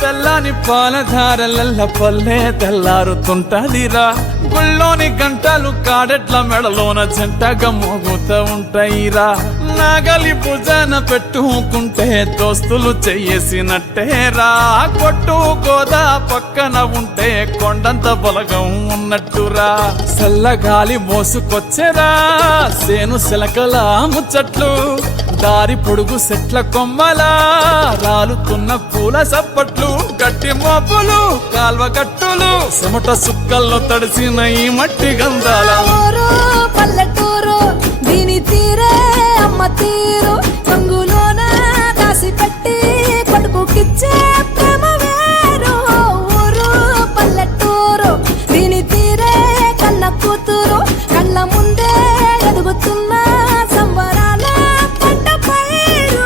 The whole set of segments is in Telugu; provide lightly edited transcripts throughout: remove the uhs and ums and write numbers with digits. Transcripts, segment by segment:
తెల్లని పాలధారలల్ల పల్లె తెల్లారుతుంటదిరా. గుళ్ళోని గంటలు కాడెట్ల మెడలోన జంటగా మోగుతూ ఉంటాయిరా. నాగలి భుజాన పెట్టుకుంటే దోస్తులు చెయ్యేసినట్టేరా. కొట్టు గోదా పక్కన ఉంటే కొండంత బలగం ఉన్నట్టురా. చల్లగాలి మోసుకొచ్చెరా సేను శిలకల ముచ్చట్లు. దారి పొడుగు చెట్ల కొమ్మలా రాలుతున్న పూల సప్పట్లు. గట్టి మోపులు కాల్వ గట్టులు చెమట సుక్కల్లో తడిసిన ఈ మట్టి గంధాల పల్లెటూరు దీని తీరే అమ్మ తీరు. రంగులోన దాసి పెట్టి కొడుకుకిచ్చే ప్రేమ వేరు. ఊరు పల్లెటూరు దీని తీరే కన్న కూతురు. కళ్ళ ముందే ఎదుగుతున్న సంబరాల పంట పైరు.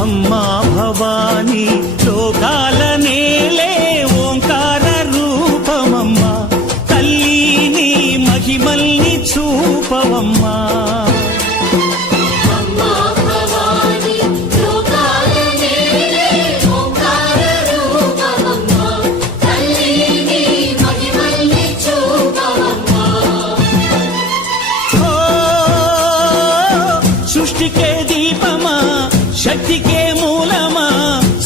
అమ్మా భవానీ లోకాల నేలే ఓంకార రూపమమ్మా. తల్లిని మహిమల్ని చూపవమ్మా. సృష్టికే దీపమా శక్తికే మూలమా.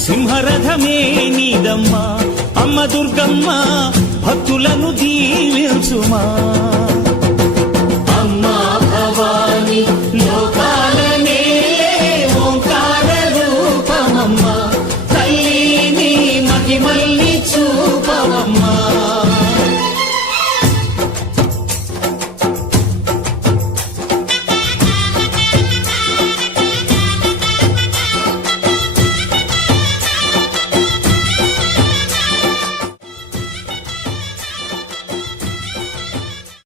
సింహరథమే నీదమ్మా. అమ్మ దుర్గమ్మ భక్తులను దీవించుమా.